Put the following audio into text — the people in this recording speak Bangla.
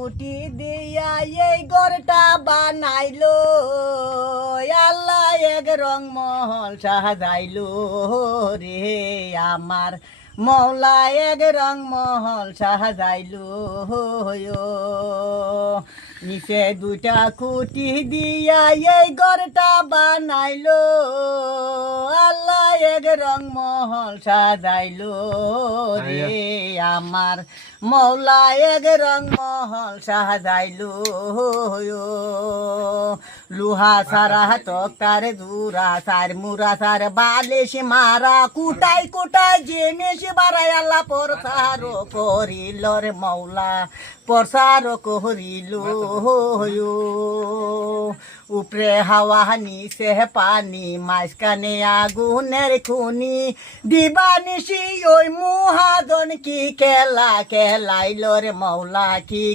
কুটি দিয়া এই গড়টা বানাইলো আল্লাহ এক রং মহল সাজাইলো রে আমার মৌলা এক রং মহল সাজাইলো নিচে দুইটা খুঁটি দিয়া এই গড়টা বানাইলো আল্লাহ এক রং মহল সাজাইলো রে আমার মৌলা এক রং মহল সাজাইলো লুহা সারা তক্তার জুরা সার মুরা সার বালিশ মারা কুটাই কুটাই জিনিস বাড়াই আল্লাহ প্রসার করিল রে মৌলা প্রসার করিল উপরে হাওয়া নিচে পানি মাঝখানে আগুনের খুনি দিবানিশি ওই মহাজন কি খেলা খেলাইল রে মৌলা কি